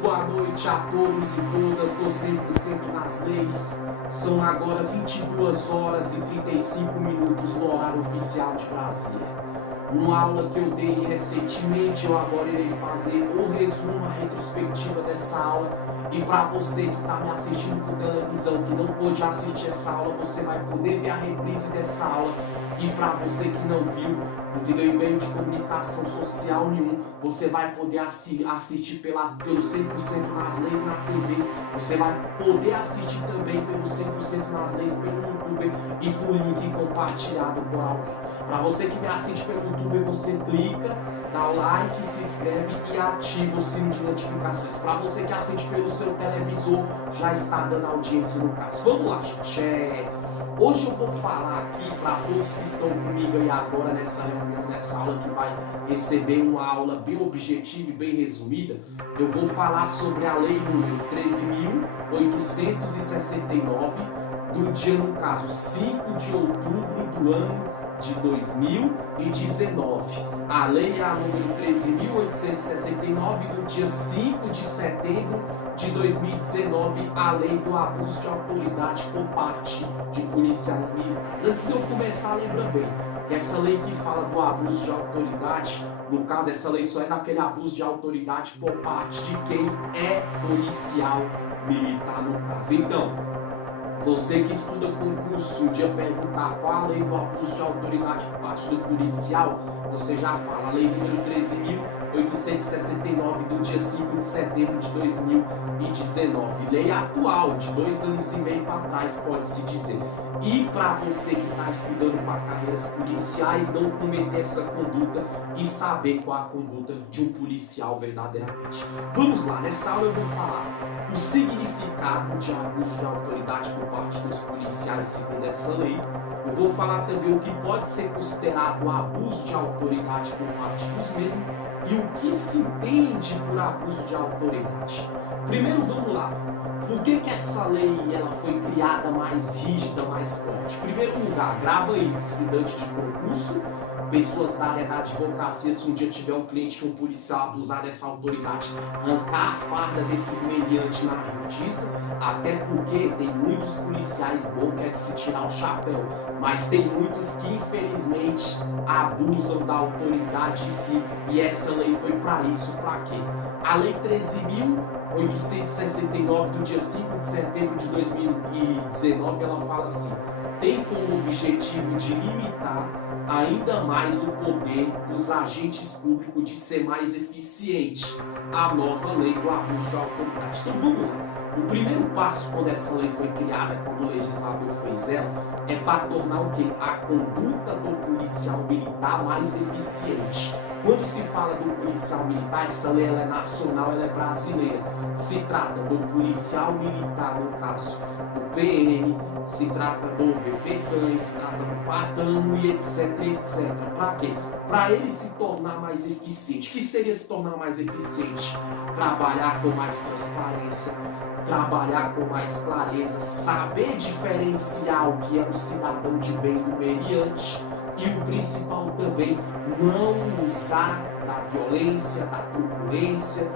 boa noite a todos e todas do 100% nas leis. São agora 22 horas e 35 minutos no horário oficial de Brasília. Uma aula que eu dei recentemente, eu agora irei fazer o resumo, a retrospectiva dessa aula. E para você que está me assistindo por televisão, que não pôde assistir essa aula, você vai poder ver a reprise dessa aula. E para você que não viu, não tem meio de comunicação social nenhum, você vai poder assistir pelo 100% nas leis na TV. Você vai poder assistir também pelo 100% nas leis pelo YouTube e por link compartilhado por alguém. Para você que me assiste pelo YouTube, você clica, dá o like, se inscreve e ativa o sino de notificações. Para você que assiste pelo seu televisor, já está dando audiência no caso. Vamos lá, gente. Hoje eu vou falar aqui para todos que estão comigo aí agora nessa reunião, nessa aula que vai receber uma aula bem objetiva e bem resumida. Eu vou falar sobre a lei número 13.869 do dia, no caso, 5 de outubro do ano de 2019. A lei é a número 13.869 do dia 5 de setembro de 2019, a lei do abuso de autoridade por parte de policiais militares. Antes de eu começar, lembra bem que essa lei que fala do abuso de autoridade, no caso, essa lei só é daquele abuso de autoridade por parte de quem é policial militar, no caso. Então, você que estuda concurso, um dia perguntar qual a lei do abuso de autoridade por parte do policial, você já fala, a lei número 13.869 do dia 5 de setembro de 2019. Lei atual, de 2 anos e meio para trás, pode-se dizer. E para você que está estudando para carreiras policiais, não cometer essa conduta e saber qual a conduta de um policial verdadeiramente. Vamos lá, nessa aula eu vou falar o significado de abuso de autoridade por parte dos policiais segundo essa lei. Eu vou falar também o que pode ser considerado abuso de autoridade por parte dos mesmos e o que se entende por abuso de autoridade. Primeiro, vamos lá. Por que essa lei ela foi criada mais rígida, mais forte? Em primeiro lugar, grava isso, estudante de concurso, pessoas da área da advocacia, se um dia tiver um cliente que um policial abusar dessa autoridade, arrancar a farda desses meliantes na justiça, até porque tem muitos policiais bons que é de se tirar o chapéu, mas tem muitos que infelizmente abusam da autoridade em si, e essa lei foi para isso, para quê? A lei 13.869 do dia 5 de setembro de 2019, ela fala assim: tem como objetivo de limitar ainda mais o poder dos agentes públicos de ser mais eficiente a nova lei do abuso de autoridade. Então vamos lá. O primeiro passo quando essa lei foi criada, quando o legislador fez ela, é para tornar o quê? A conduta do policial militar mais eficiente. Quando se fala do policial militar, essa lei ela é nacional, ela é brasileira. Se trata do policial militar, no caso do PM, se trata do BPCAM, se trata do PATAM e etc, etc. Para quê? Para ele se tornar mais eficiente. O que seria se tornar mais eficiente? Trabalhar com mais transparência, trabalhar com mais clareza, saber diferenciar o que é um cidadão de bem do meliante e o principal também, não usar da violência, da truculência,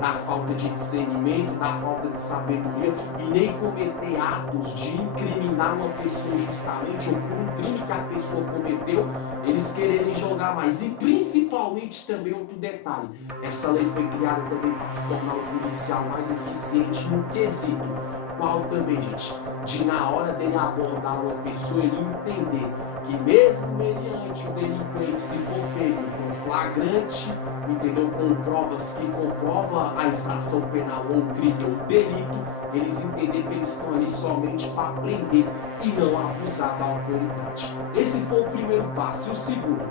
da falta de discernimento, da falta de sabedoria e nem cometer atos de incriminar uma pessoa injustamente ou por um crime que a pessoa cometeu, eles quererem jogar mais. E principalmente também outro detalhe, essa lei foi criada também para se tornar o policial mais eficiente no quesito, qual também, gente, de na hora dele abordar uma pessoa, ele entender que mesmo mediante o delinquente, se for pego com flagrante, entendeu, com provas que comprovam a infração penal ou crime ou delito, eles entenderem que eles estão ali somente para prender e não abusar da autoridade. Esse foi o primeiro passo. E o segundo,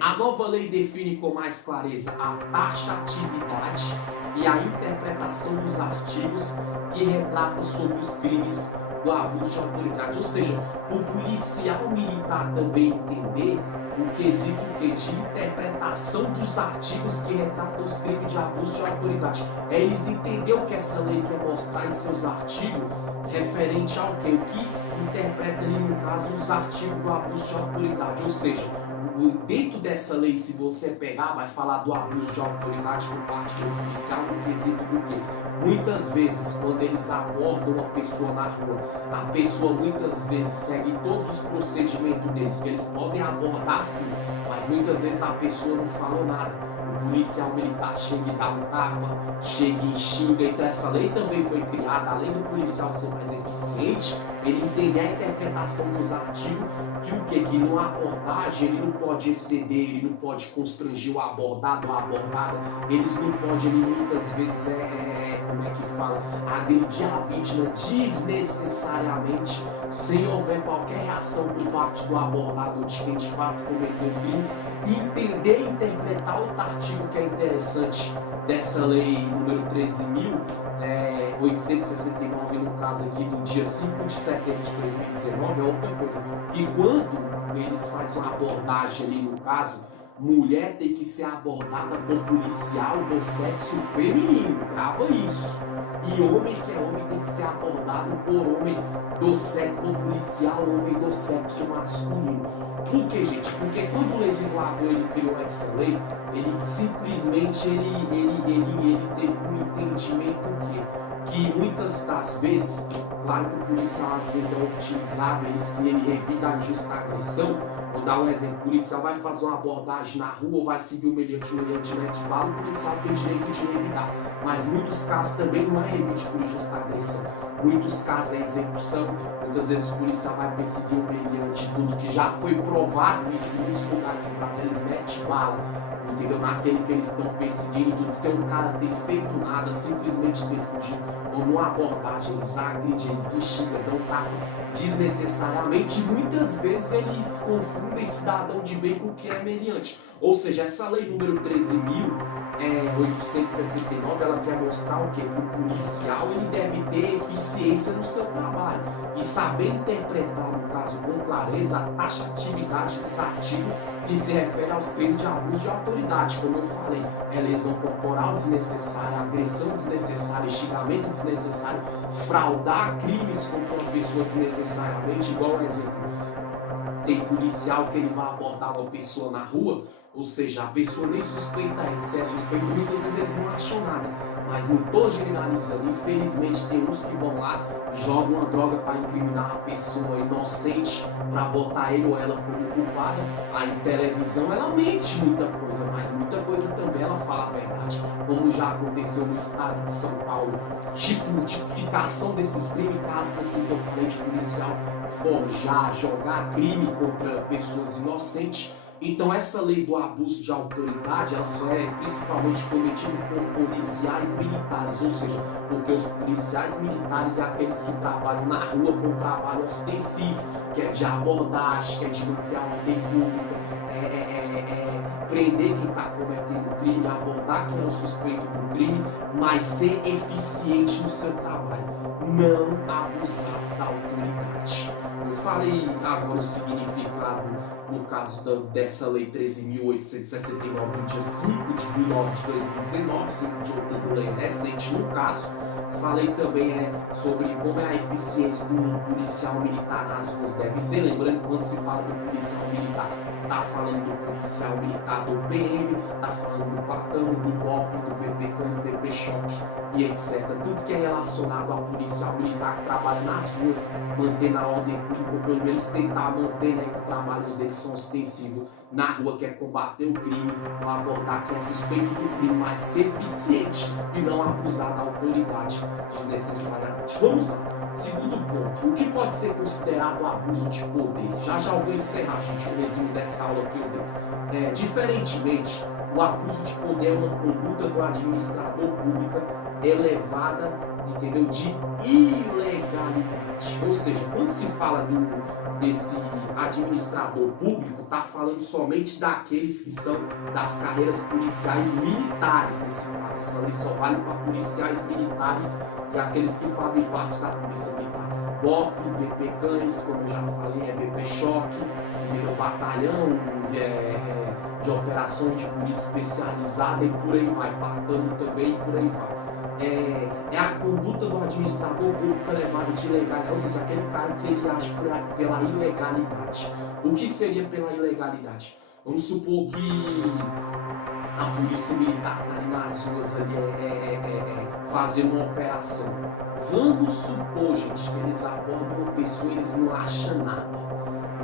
a nova lei define com mais clareza a taxatividade e a interpretação dos artigos que retratam sobre os crimes do abuso de autoridade. Ou seja, o policial militar também entender o quesito de interpretação dos artigos que retratam os crimes de abuso de autoridade. Eles entenderam o que essa lei quer mostrar em seus artigos referente ao quê? O que interpreta ali, no caso, os artigos do abuso de autoridade. Ou seja, o dentro dessa lei, se você pegar, vai falar do abuso de autoridade por parte do policial no quesito do quê? Muitas vezes, quando eles abordam uma pessoa na rua, a pessoa muitas vezes segue todos os procedimentos deles, que eles podem abordar sim, mas muitas vezes a pessoa não fala nada. O policial militar chega e dá um tapa, chega e xinga. Então essa lei também foi criada, além do policial ser mais eficiente, ele entender a interpretação dos artigos, que o quê? Que numa abordagem ele não pode exceder, ele não pode constranger o abordado ou a abordada, eles não podem, ele muitas vezes como é que fala, agredir a vítima desnecessariamente, sem houver qualquer reação por parte do abordado de quem de fato cometeu o crime. Entender e interpretar outro artigo que é interessante dessa lei número 13.869, no caso aqui do dia 5 de setembro de 2019, é outra coisa, que quando eles fazem uma abordagem ali no caso, mulher tem que ser abordada por policial do sexo feminino, grava isso. E homem que é homem tem que ser abordado por homem do sexo, por policial homem do sexo masculino. Por que, gente? Porque quando o legislador ele criou essa lei, ele simplesmente ele teve um entendimento que muitas das vezes, claro que o policial às vezes é utilizado, ele revida a injusta agressão. Vou dar um exemplo, o policial vai fazer uma abordagem na rua ou vai seguir o meliante mete bala, o policial tem direito de revidar. Mas muitos casos também não é revide por injusta agressão. Muitos casos é execução, muitas vezes o policial vai perseguir o meliante, tudo que já foi provado, e sim, em muitos lugares do Brasil eles metem bala, entendeu? Naquele que eles estão perseguindo, tudo, sem um cara ter feito nada, simplesmente ter fugido, ou numa abordagem, eles agridem, eles xingam, dão tapa desnecessariamente, e muitas vezes eles confundem cidadão de bem com o que é meliante. Ou seja, essa lei número 13.869, ela quer mostrar o quê? Que o policial ele deve ter eficiência no seu trabalho e saber interpretar, no caso com clareza, a taxatividade dos artigos que se refere aos crimes de abuso de autoridade. Como eu falei, é lesão corporal desnecessária, agressão desnecessária, xingamento desnecessário, fraudar crimes contra uma pessoa desnecessariamente, igual exemplo. Tem policial que ele vai abordar uma pessoa na rua, ou seja, a pessoa nem suspeita suspeita, muitas vezes eles não acham nada, mas não estou generalizando, infelizmente tem uns que vão lá, jogam uma droga para incriminar a pessoa inocente, para botar ele ou ela como culpada. A televisão ela mente muita coisa, mas muita coisa também ela fala a verdade, como já aconteceu no estado de São Paulo, tipificação desses crimes, casos assim que eu falei de policial forjar, jogar crime contra pessoas inocentes. Então essa lei do abuso de autoridade, ela só é principalmente cometida por policiais militares, ou seja, porque os policiais militares é aqueles que trabalham na rua com trabalho ostensivo, que é de abordagem, que é de manter a ordem pública, prender quem está cometendo crime, abordar quem é o suspeito do crime, mas ser eficiente no seu trabalho, não abusar da autoridade. Eu falei agora o significado, no caso dessa lei 13.869, no dia 5 de 9 de 2019, 5 de outubro, lei recente no caso. Falei também sobre como é a eficiência do policial militar nas ruas deve ser. Lembrando que quando se fala do policial militar, está falando do policial militar do PM, está falando do Patão, do BOP, do BP Cães, BP Choque e etc. Tudo que é relacionado ao policial militar que trabalha nas ruas, mantendo a ordem pública, ou pelo menos tentar manter, que os trabalhos deles são ostensivos na rua, quer combater o crime, ou abordar quem é suspeito do crime, mas ser eficiente e não abusar da autoridade desnecessariamente. Vamos lá. Segundo ponto, o que pode ser considerado abuso de poder? Já eu vou encerrar, gente, o resumo dessa aula que eu dei. Diferentemente, o abuso de poder é uma conduta do administrador público elevada, entendeu, de ilegalidade. Ou seja, quando se fala desse administrador público, está falando somente daqueles que são das carreiras policiais militares. Nesse caso, essa lei só vale para policiais militares e aqueles que fazem parte da polícia militar. BOP, BP Cães, como eu já falei, BP Choque, entendeu? Batalhão de operações de polícia especializada e por aí vai, Patano também e por aí vai. É a conduta do administrador público levada de ilegalidade, ou seja, aquele cara que ele age pela ilegalidade. O que seria pela ilegalidade? Vamos supor que a polícia militar está ali nas ruas ali, fazendo uma operação. Vamos supor, gente, que eles abordam uma pessoa e eles não acham nada.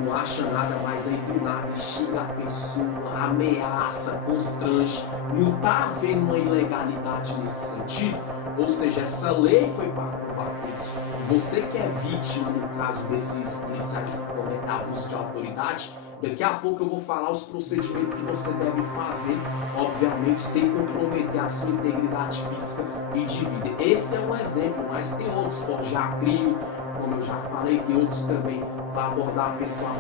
Não acha nada, mas aí do nada xinga a pessoa, ameaça, constrange. Não está havendo uma ilegalidade nesse sentido? Ou seja, essa lei foi para combater isso. Você que é vítima, no caso desses policiais que cometem abuso de autoridade, daqui a pouco eu vou falar os procedimentos que você deve fazer, obviamente sem comprometer a sua integridade física e de vida. Esse é um exemplo, mas tem outros, forjar crime, como eu já falei, tem outros também. Vai abordar a pessoa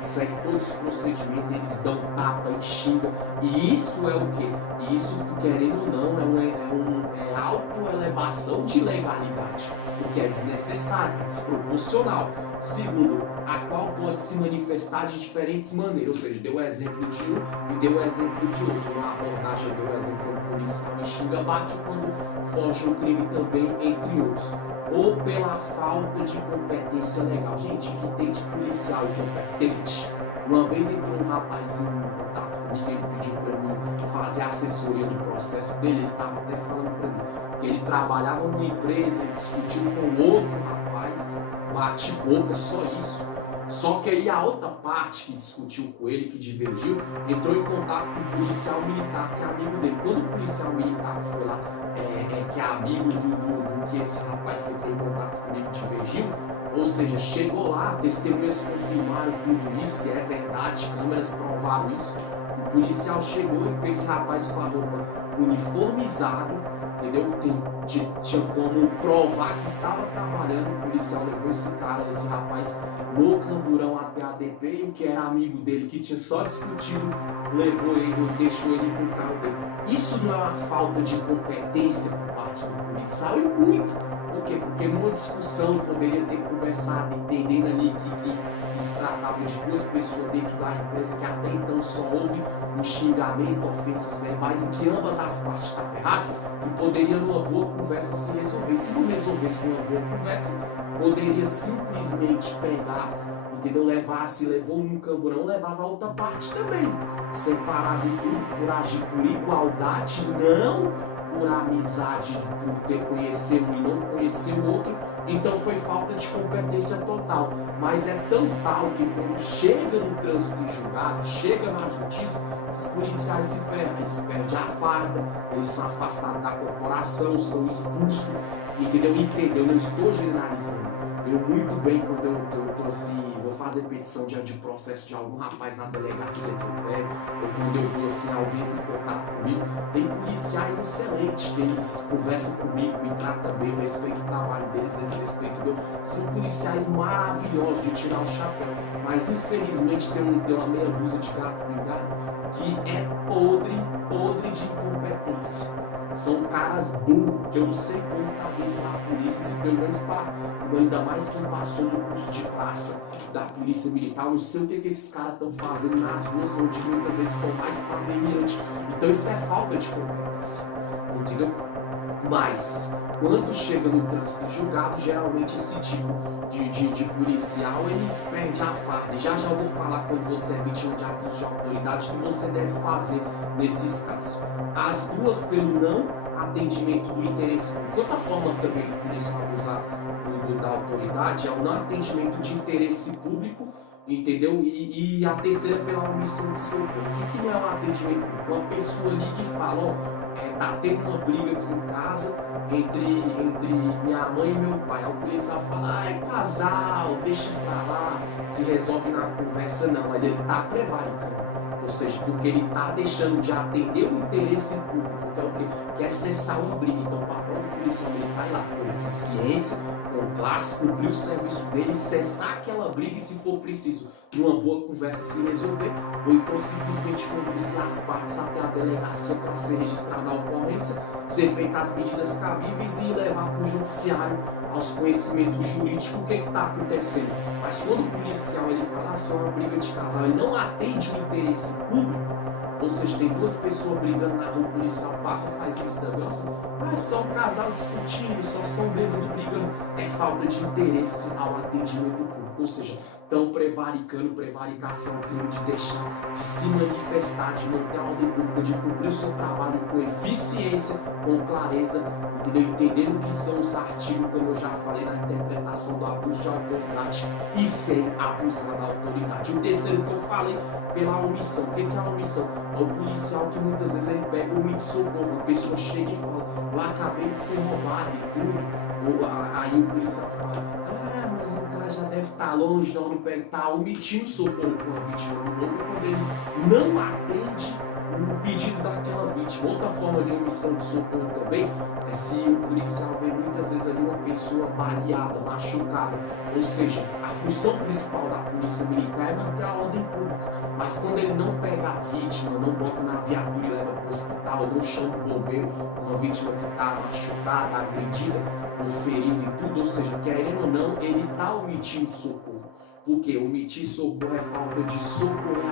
segue todos os procedimentos, eles dão tapa e xinga. E isso é o quê? Isso, querendo ou não, é autoelevação de legalidade, o que é desnecessário, é desproporcional. Segundo, a qual pode se manifestar de diferentes maneiras, ou seja, deu o exemplo de um e deu o exemplo de outro. Uma abordagem deu o exemplo do policial e xinga, bate quando foge um crime também, entre outros. Ou pela falta de competência legal. Gente, o que tem de policial incompetente? Uma vez entrou um rapazinho em contato comigo, ele pediu para mim fazer assessoria do processo dele, ele estava até falando para mim que ele trabalhava numa empresa, ele discutiu com outro rapaz, bate boca, só isso. Só que aí a outra parte que discutiu com ele, que divergiu, entrou em contato com o policial militar, que é amigo dele. Quando o policial militar foi lá, que é amigo do que esse rapaz que entrou em contato comigo divergiu, ou seja, chegou lá, testemunhas confirmaram tudo isso, é verdade, câmeras provaram isso. O policial chegou e com esse rapaz com a roupa uniformizada, entendeu? Tinha como provar que estava trabalhando. O policial levou esse rapaz no camburão até a DP, e o que era amigo dele, que tinha só discutido, levou ele, deixou ele com o carro dele. Isso não é uma falta de competência por parte do policial? E muito. Por quê? Porque numa discussão poderia ter conversado, entendendo ali que se tratava de duas pessoas dentro da empresa, que até então só houve um xingamento, ofensas verbais, e que ambas as partes estavam erradas, e poderia numa boa conversa se resolver. Se não resolvesse numa boa conversa, poderia simplesmente pegar, entendeu? Levou num camburão, levava a outra parte também, separado em tudo, por agir por igualdade, não por amizade, por ter conhecer um e não conhecer o outro. Então foi falta de competência total. Mas é tão tal que quando chega no trânsito de julgado, chega na justiça, os policiais se ferram, eles perdem a farda, eles são afastados da corporação, são expulsos, entendeu? Eu não estou generalizando. Eu muito bem, quando eu tô assim, vou fazer petição diante de processo de algum rapaz na delegacia que eu pego, ou quando eu vou assim, alguém entra em contato comigo, tem policiais excelentes, que eles conversam comigo, me tratam bem, eu respeito o trabalho deles, eles respeitam eu. São policiais maravilhosos de tirar o chapéu, mas infelizmente tem uma meia dúzia de gato pingado que é podre de incompetência. São caras burros, que eu não sei como tá dentro da polícia, se pelo menos ainda mais quem passou no curso de praça da polícia militar, eu não sei o que esses caras estão fazendo nas ruas, onde muitas vezes estão mais para meliante. Então isso é falta de competência, entendeu? Mas quando chega no trânsito julgado, geralmente esse tipo de policial, eles perdem a farda. Já eu vou falar, quando você é vítima de abuso de autoridade, o que você deve fazer nesses casos. As duas pelo não atendimento do interesse público. Outra forma também do policial abusar da autoridade é o não atendimento de interesse público, entendeu? E a terceira pela omissão de socorro. O que não é um atendimento público? Uma pessoa liga e fala, tá tendo uma briga aqui em casa entre minha mãe e meu pai. Aí o policial fala, é casal, deixa pra lá, se resolve na conversa. Não, ele tá prevaricando. Ou seja, porque ele está deixando de atender o interesse público, que é o quê? Que é cessar uma briga. Então o papel do policial militar ir lá com eficiência, com classe, cumprir o serviço dele, cessar aquela briga e, se for preciso, numa boa conversa se resolver, ou então simplesmente conduzir as partes até a delegacia para ser registrada a ocorrência, ser feitas as medidas cabíveis e levar para o judiciário aos conhecimentos jurídicos o que está acontecendo. Mas quando o policial ele fala só uma briga de casal, ele não atende o interesse público, ou seja, tem duas pessoas brigando na rua, o policial passa, faz vista grossa, mas só um casal discutindo, só são bêbados brigando, é falta de interesse ao atendimento público. Ou seja, estão prevaricando, prevaricação, crime de deixar, de se manifestar, de manter a ordem pública, de cumprir o seu trabalho com eficiência, com clareza, entendendo o que são os artigos, como eu já falei na interpretação do abuso de autoridade e sem abusar da autoridade. O terceiro que eu falei, pela omissão. O que é a omissão? É o policial que muitas vezes ele pega o de socorro, a pessoa chega e fala, eu acabei de ser roubado e tudo, aí o policial fala, mas o cara já deve estar longe, não está omitindo socorro com a vítima do roubo quando ele não atende o pedido daquela vítima. Outra forma de omissão de socorro também é se o policial vê muitas vezes ali uma pessoa baleada, machucada, ou seja, a função principal da polícia militar é manter a ordem pública, mas quando ele não pega a vítima, não bota na viatura e leva para o hospital, não chama o bombeiro, uma vítima que está machucada, agredida, ou ferida e tudo, ou seja, querendo ou não, ele está omitindo socorro. Porque omitir socorro é falta de socorrer.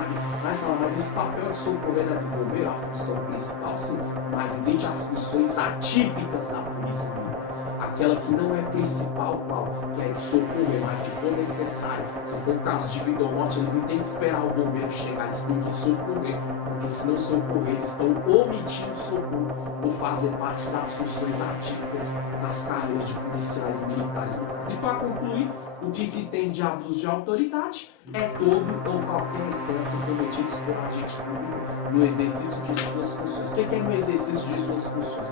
Mas esse papel de socorrer é do bombeiro, a função principal, sim. Mas existem as funções atípicas da polícia militar. Aquela que não é principal, que é de socorrer, mas se for necessário, se for caso de vida ou morte, eles não têm que esperar o bombeiro chegar, eles têm que socorrer, porque se não socorrer, eles estão omitindo socorro por fazer parte das funções atípicas nas carreiras de policiais militares. E para concluir, o que se tem de abuso de autoridade é todo ou qualquer excesso cometido por agente público no exercício de suas funções. O que é no exercício de suas funções?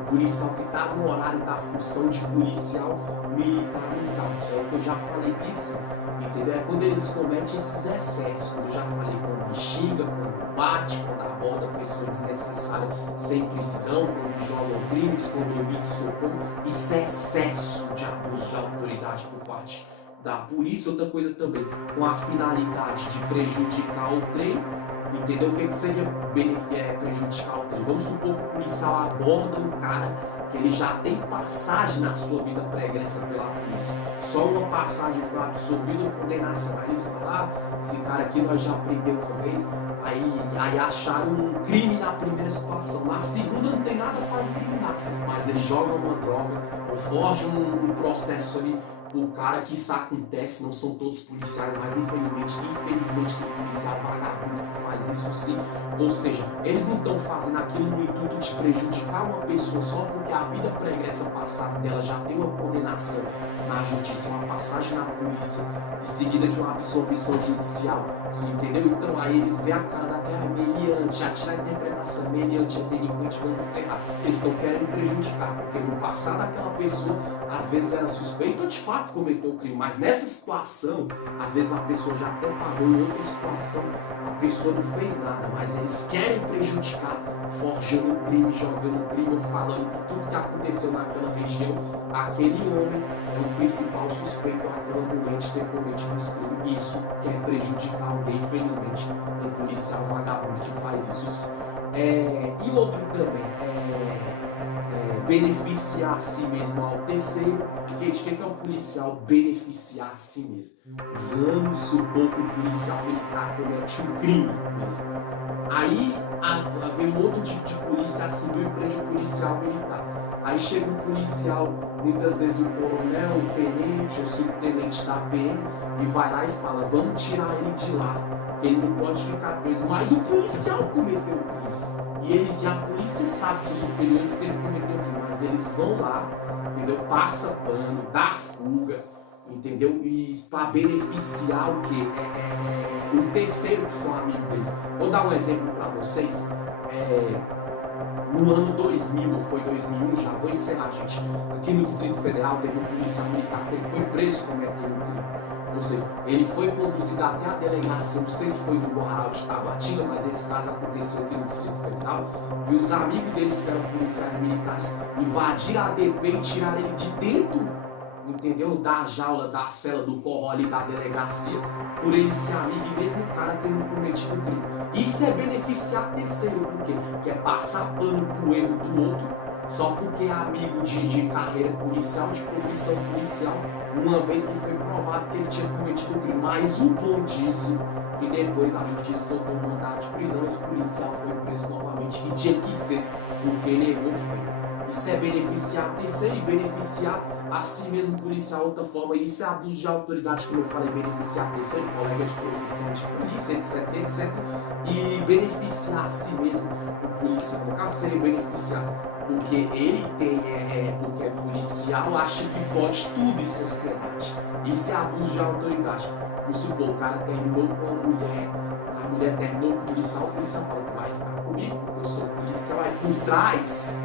O policial que está no horário da função de policial militar no caso, é o que eu já falei isso, entendeu? É quando eles cometem esses excessos, como eu já falei, quando xinga, quando bate, quando aborda pessoa desnecessária sem precisão, quando jogam crimes, quando omite socorro. Isso é excesso de abuso de autoridade por parte da polícia. Outra coisa também, com a finalidade de prejudicar o treino. Entendeu? O que seria prejudicar o treino? Vamos supor que o policial aborda um cara que ele já tem passagem na sua vida pregressa pela polícia. Só uma passagem foi absorvida ou condenação. Aí eles falam, esse cara aqui nós já prendeu uma vez, aí acharam um crime na primeira situação. Na segunda não tem nada para incriminar, mas eles jogam uma droga ou forjam um processo ali. O cara que isso acontece, não são todos policiais, mas infelizmente tem policial vagabundo que faz isso sim. Ou seja, eles não estão fazendo aquilo no intuito de prejudicar uma pessoa só porque a vida pregressa passada dela já tem uma condenação na justiça, uma passagem na polícia, em seguida de uma absolvição judicial, entendeu? Então aí eles veem a cara daquela meliante, já tira a interpretação, meliante é delinquente, vamos ferrar. Eles estão querendo prejudicar, porque no passado aquela pessoa às vezes era suspeita ou de fato cometeu o crime, mas nessa situação, às vezes a pessoa já até pagou, em outra situação a pessoa não fez nada, mas eles querem prejudicar, forjando o crime, jogando o crime, falando que tudo que aconteceu naquela região, aquele homem é o principal suspeito, aquela mulher de ter cometido os crimes. Isso quer prejudicar alguém, infelizmente, é um policial vagabundo que faz isso. E outro também, beneficiar a si mesmo ao terceiro. Gente, o que é um policial beneficiar a si mesmo? Vamos supor que o policial militar comete um crime mesmo. Aí vem um outro tipo de polícia civil e prende o policial militar. Aí chega um policial, muitas vezes o coronel, o tenente, o subtenente da PM, e vai lá e fala, vamos tirar ele de lá, que ele não pode ficar preso. Mas o policial cometeu o crime. E a polícia sabe, seus superiores, que ele cometeu o crime, mas eles vão lá, entendeu? Passa pano, dá fuga, entendeu? E para beneficiar o quê? O terceiro que são amigos deles. Vou dar um exemplo para vocês. No ano 2000, ou foi 2001, já vou encerrar, gente. Aqui no Distrito Federal teve um policial militar que ele foi preso cometendo um crime. Ou seja, ele foi conduzido até a delegacia, não sei se foi do Guarau de Tabatinga, mas esse caso aconteceu aqui no Distrito Federal. E os amigos deles, que eram policiais militares, invadiram a ADP e tiraram ele de dentro, entendeu? Da jaula, da cela, do corro ali da delegacia, por ele ser amigo e mesmo o cara tendo cometido o crime. Isso é beneficiar terceiro, por quê? Porque é passar pano pro erro do outro, só porque é amigo de carreira policial, de profissão policial, uma vez que foi provado que ele tinha cometido o crime. Mas o bom disso, que depois a justiça soltou um mandado de prisão, esse policial foi preso novamente, que tinha que ser, porque ele errou feio. Isso é beneficiar terceiro e beneficiar assim mesmo policial, outra forma, isso é abuso de autoridade, como eu falei, beneficiar terceiro, colega de profissão de polícia, etc, etc, e beneficiar a si mesmo o policial, no caso seria beneficiar, porque ele tem, porque é policial, acha que pode tudo em sociedade, isso é abuso de autoridade. Vamos supor, o cara terminou com a mulher terminou com o policial fala que vai ficar comigo, porque eu sou policial, aí por trás,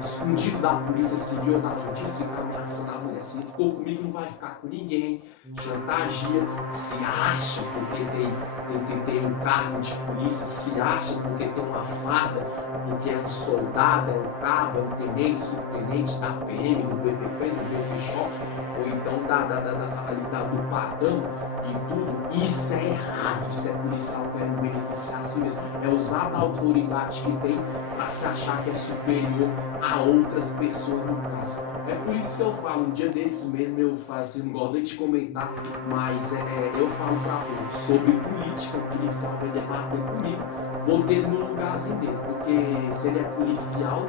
escondido da polícia civil ou da justiça, fica ameaçando a mulher. Se ele ficou comigo, não vai ficar com ninguém. Chantageia, se acha porque tem um cargo de polícia, se acha porque tem uma farda, porque é um soldado, é um cabo, é um tenente, subtenente da PM, do BPP, do BP Choque, ou então do Patamo e tudo. Isso é errado, isso é policial querendo beneficiar a si mesmo. É usar a autoridade que tem para se achar que é superior a outras pessoas no caso. É por isso que eu falo, um dia desses mesmo eu faço, assim, não gosto nem de comentar, mas eu falo pra todos sobre política, o policial vem debater comigo, botei ele no lugarzinho dele, porque se ele é policial,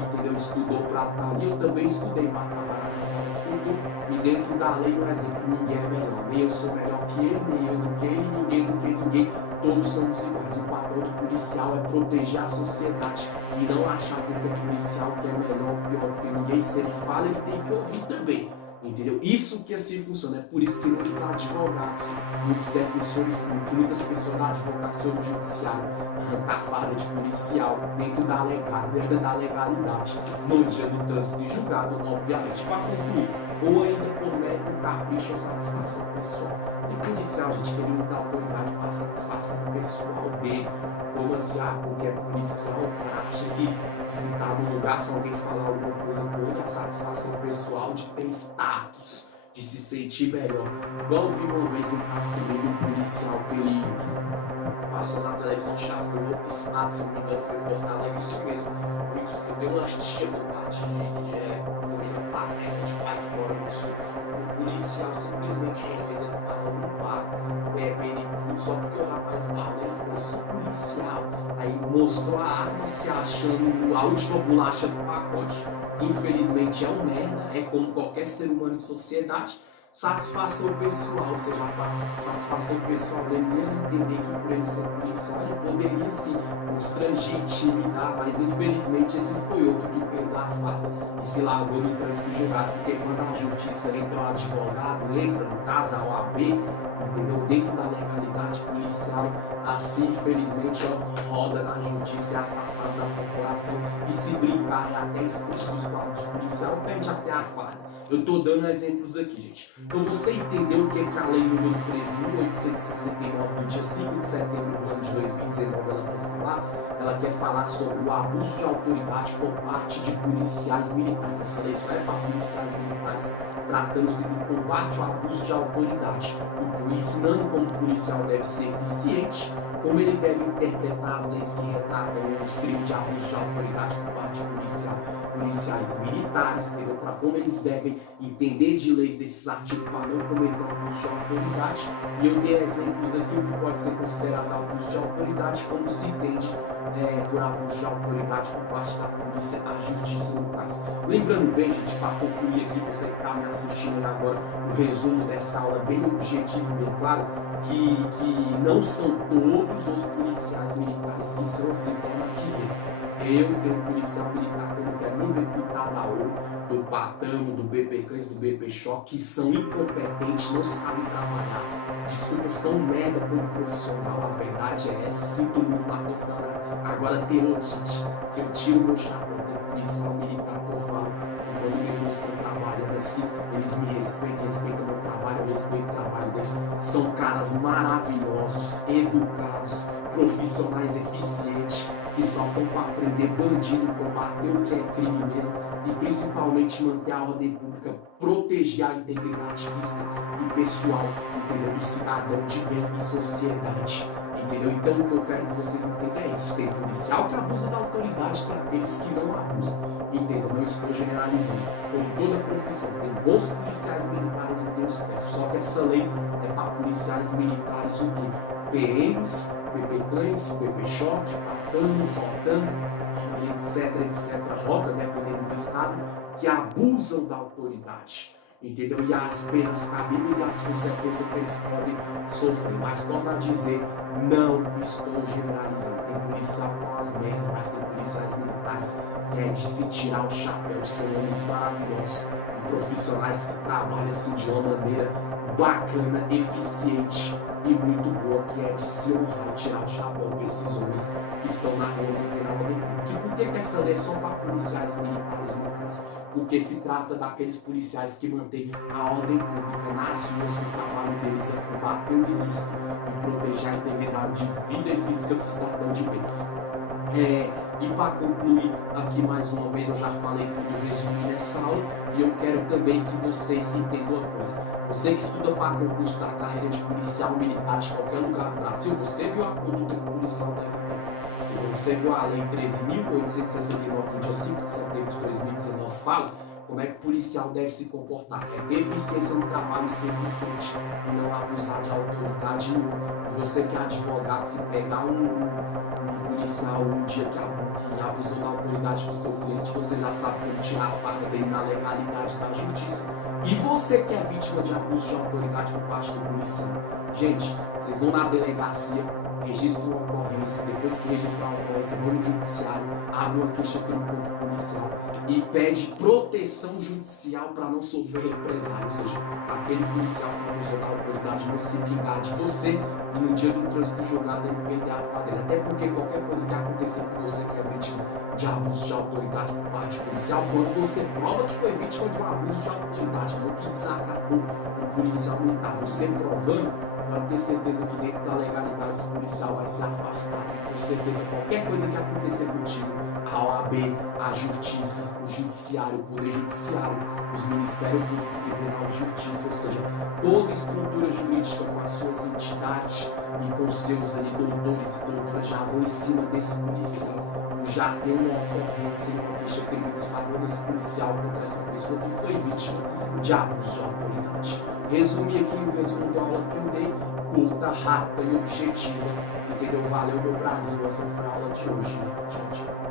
entendeu, estudou pra estar ali, eu também estudei pra trabalhar nessa área, estudou, e dentro da lei, um exemplo, ninguém é melhor, nem eu sou melhor que ele, nem eu do que ele, ninguém do que ninguém, todos somos iguais. O papel do policial é proteger a sociedade e não achar porque é policial que é melhor ou pior do que ninguém. Se ele fala, ele tem que ouvir também. Entendeu? Isso que assim funciona. É por isso que muitos advogados, muitos defensores, muitas pessoas da advocacia do judiciário arrancam a farda de policial dentro da legalidade. No dia do trânsito e julgado, obviamente, para concluir, ou ainda por mérito, capricho ou satisfação pessoal. Tem policial, gente, que ele usa da autoridade para satisfação pessoal dele. Como assim, porque é policial, o cara acha que se tá no lugar, se alguém falar alguma coisa com ele, a satisfação pessoal de ter status, de se sentir melhor. Igual eu vi uma vez um caso também de um policial que ele passou na televisão, já foi em outro estado, se não me engano, foi em Porto Alegre, isso mesmo. Eu tenho uma tia por parte de família paterna, de pai que mora no sul. O policial simplesmente uma vez ele tava no bar, bebendo tudo, só porque o rapaz barulho, ele falou, sou policial. Aí mostrou a arma se achando a última bolacha do pacote, que infelizmente é um merda, é como qualquer ser humano em sociedade. Satisfação pessoal, ou seja, a satisfação pessoal dele ia entender que por ele ser policial ele poderia sim constranger, intimidar, mas infelizmente esse foi outro que perdeu a farda e se largou no trânsito julgado, porque quando a justiça entra, o advogado entra, no caso a OAB, entendeu? Dentro da legalidade policial, assim infelizmente roda na justiça, é afastado da população e se brincar é até expulso dos quadros de policial, perde até a farda. Eu estou dando exemplos aqui, gente. Então você entendeu o que é que a lei número 13.869 do dia 5 de setembro do ano de 2019 ela quer falar? Ela quer falar sobre o abuso de autoridade por parte de policiais militares. Essa lei só é para policiais militares, tratando-se do combate ao abuso de autoridade. Ensinando como o policial deve ser eficiente, como ele deve interpretar as leis que retratam os crimes de abuso de autoridade por parte de policiais militares, entendeu? Para como eles devem entender de leis desses artigos para não cometer abuso de autoridade. E eu dei exemplos aqui o que pode ser considerado abuso de autoridade, como se entende por abuso de autoridade por parte da polícia, a justiça no caso. Lembrando bem, gente, para concluir aqui, você que está me assistindo agora, o resumo dessa aula bem objetivo, bem claro, que não são todos os policiais militares que são assim, como dizer. Eu tenho um policial militar que eu não quero nem ver pintado a ouro, do Patamo, do BP Cães, do BP Choque, que são incompetentes, não sabem trabalhar. Desculpa, são merda como profissional, a verdade é essa, sinto muito, mas tô falando. Agora tem outros, gente, que eu tiro meu chapéu, tem policial militar que eu falo, e quando mesmo eu estou trabalhando assim, eles me respeitam meu trabalho, eu respeito o trabalho deles. São caras maravilhosos, educados, profissionais eficientes, que só estão para aprender bandido, combater o que é crime mesmo e principalmente manter a ordem pública, proteger a integridade física e pessoal, entendeu? Do cidadão de bem e sociedade, entendeu? Então o que eu quero que vocês entendam é isso. Tem policial que abusa da autoridade, tem aqueles que não abusam, entendeu? Não estou generalizando. Como toda profissão, tem bons policiais militares e tem os péssimos. Só que essa lei é para policiais militares o quê? PMs, BP Cães, BP Choque, Patamo, Rotan, etc, etc, Rota, dependendo do estado, que abusam da autoridade. entendeu? E as penas cabíveis e as consequências que eles podem sofrer. Mas torna a dizer, não estou generalizando. Tem policial com as merdas, mas tem policiais militares que é de se tirar o chapéu, são homens maravilhosos e profissionais que trabalham assim de uma maneira bacana, eficiente e muito boa, que é de se honrar e tirar o chapéu desses homens que estão na rua mantendo a ordem pública. E por que essa lei é só para policiais militares no caso? Porque se trata daqueles policiais que mantêm a ordem pública nas ruas, que o trabalho deles é combater o ilícito e proteger a integridade de vida e física do cidadão de bem. E para concluir aqui mais uma vez, eu já falei tudo, resumi nessa aula, e eu quero também que vocês entendam uma coisa. Você que estuda para concurso da carreira de policial militar de qualquer lugar do Brasil, você viu a conduta que o policial deve ter. Você viu a Lei 13.869 do dia 5 de setembro de 2019 fala como é que o policial deve se comportar. É ter eficiência no trabalho, ser eficiente e não abusar de autoridade nenhuma. Você que é advogado, se pegar um policial um dia que abusou da autoridade do seu cliente, você já sabe como tirar a farda dele na legalidade da justiça. E você que é vítima de abuso de autoridade por parte do policial, gente, vocês vão na delegacia, registram uma ocorrência, depois que registrar uma ocorrência, vão no judiciário, abrem uma queixa-crime contra o policial e pede proteção judicial para não sofrer represália, ou seja, aquele policial que abusou da autoridade não se vingar de você e no dia do trânsito julgado ele perder a farda dele. Até porque qualquer coisa que acontecer com você que é vítima de abuso de autoridade por parte policial, quando você prova que foi vítima de um abuso de autoridade, não que desacatou um policial militar, você provando, pode ter certeza que dentro da legalidade esse policial vai ser afastado. E com certeza qualquer coisa que acontecer contigo, a OAB, a Justiça, o Judiciário, o Poder Judiciário, os Ministérios Público, o Tribunal de Justiça, ou seja, toda estrutura jurídica com as suas entidades e com seus ali, doutores e doutoras já vão em cima desse policial. Já tem uma ocorrência, uma queixa-crime desfavor desse policial contra essa pessoa que foi vítima de abuso de autoridade. Resumi aqui o resumo da aula que eu dei, curta, rápida e objetiva, entendeu? Valeu, meu Brasil, essa foi a aula de hoje. Tchau, tchau.